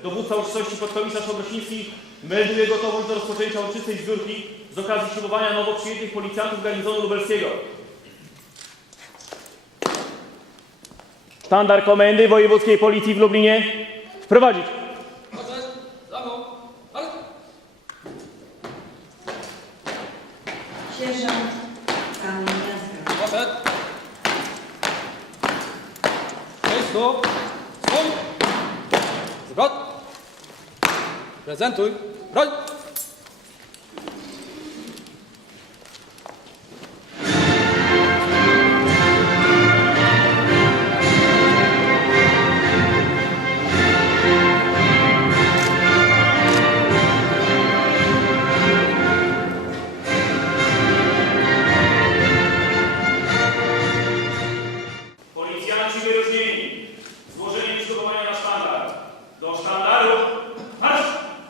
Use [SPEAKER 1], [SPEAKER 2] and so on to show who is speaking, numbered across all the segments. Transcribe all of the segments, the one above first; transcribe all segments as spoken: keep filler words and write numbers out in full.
[SPEAKER 1] Dowódca uczciwości podkomisarz Obrosiński melduje gotowość do rozpoczęcia uroczystej zbiórki z okazji ślubowania nowo przyjętych policjantów garnizonu lubelskiego. Sztandar Komendy Wojewódzkiej Policji w Lublinie wprowadzić.
[SPEAKER 2] Sierżant Kamil Jazga.
[SPEAKER 3] Poszedł. Cześć tu. Stój. Zwrot. Prezentuj. Broń.
[SPEAKER 1] Policjanci wyróżnieni. Złożenie ślubowania na sztandar. Do sztandaru marsz!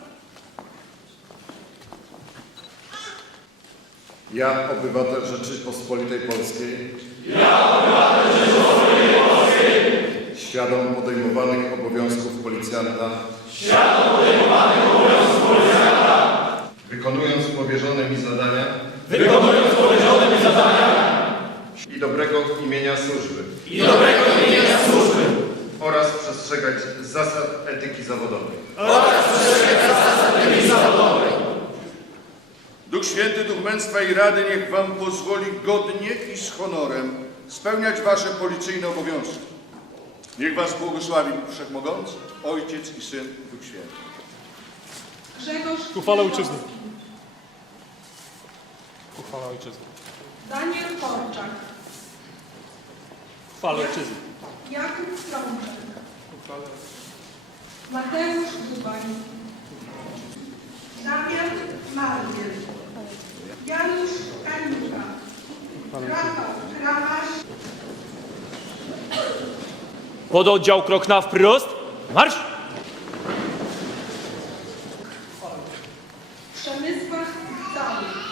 [SPEAKER 4] Ja, obywatel Rzeczypospolitej Polskiej,
[SPEAKER 1] Ja, obywatel Rzeczypospolitej Polskiej,
[SPEAKER 4] świadom podejmowanych obowiązków policjanta,
[SPEAKER 1] świadom podejmowanych obowiązków policjanta,
[SPEAKER 4] wykonując powierzone mi zadania
[SPEAKER 1] wykonując powierzone mi zadania
[SPEAKER 4] i dobrego imienia służby
[SPEAKER 1] i dobrego imienia służby
[SPEAKER 4] oraz przestrzegać zasad etyki zawodowej.
[SPEAKER 1] oraz przestrzegać zasad etyki zawodowej.
[SPEAKER 5] Duch Święty, Duch Męstwa i Rady niech wam pozwoli godnie i z honorem spełniać wasze policyjne obowiązki. Niech was błogosławi Wszechmogący, Ojciec i Syn, Duch Święty.
[SPEAKER 6] Grzegorz
[SPEAKER 3] Uchwała
[SPEAKER 6] Kwiatkowski.
[SPEAKER 3] ojczyzny. Uchwała ojczyzny.
[SPEAKER 6] Daniel Korczak.
[SPEAKER 3] Uchwała ojczyzny.
[SPEAKER 6] Jakub Strączek. Mateusz Dubaj. Damian Margiel. Janusz Kanika. Rafał Kramaś.
[SPEAKER 1] Pododdział krok na wprost. Marsz!
[SPEAKER 6] Przemysław Cały.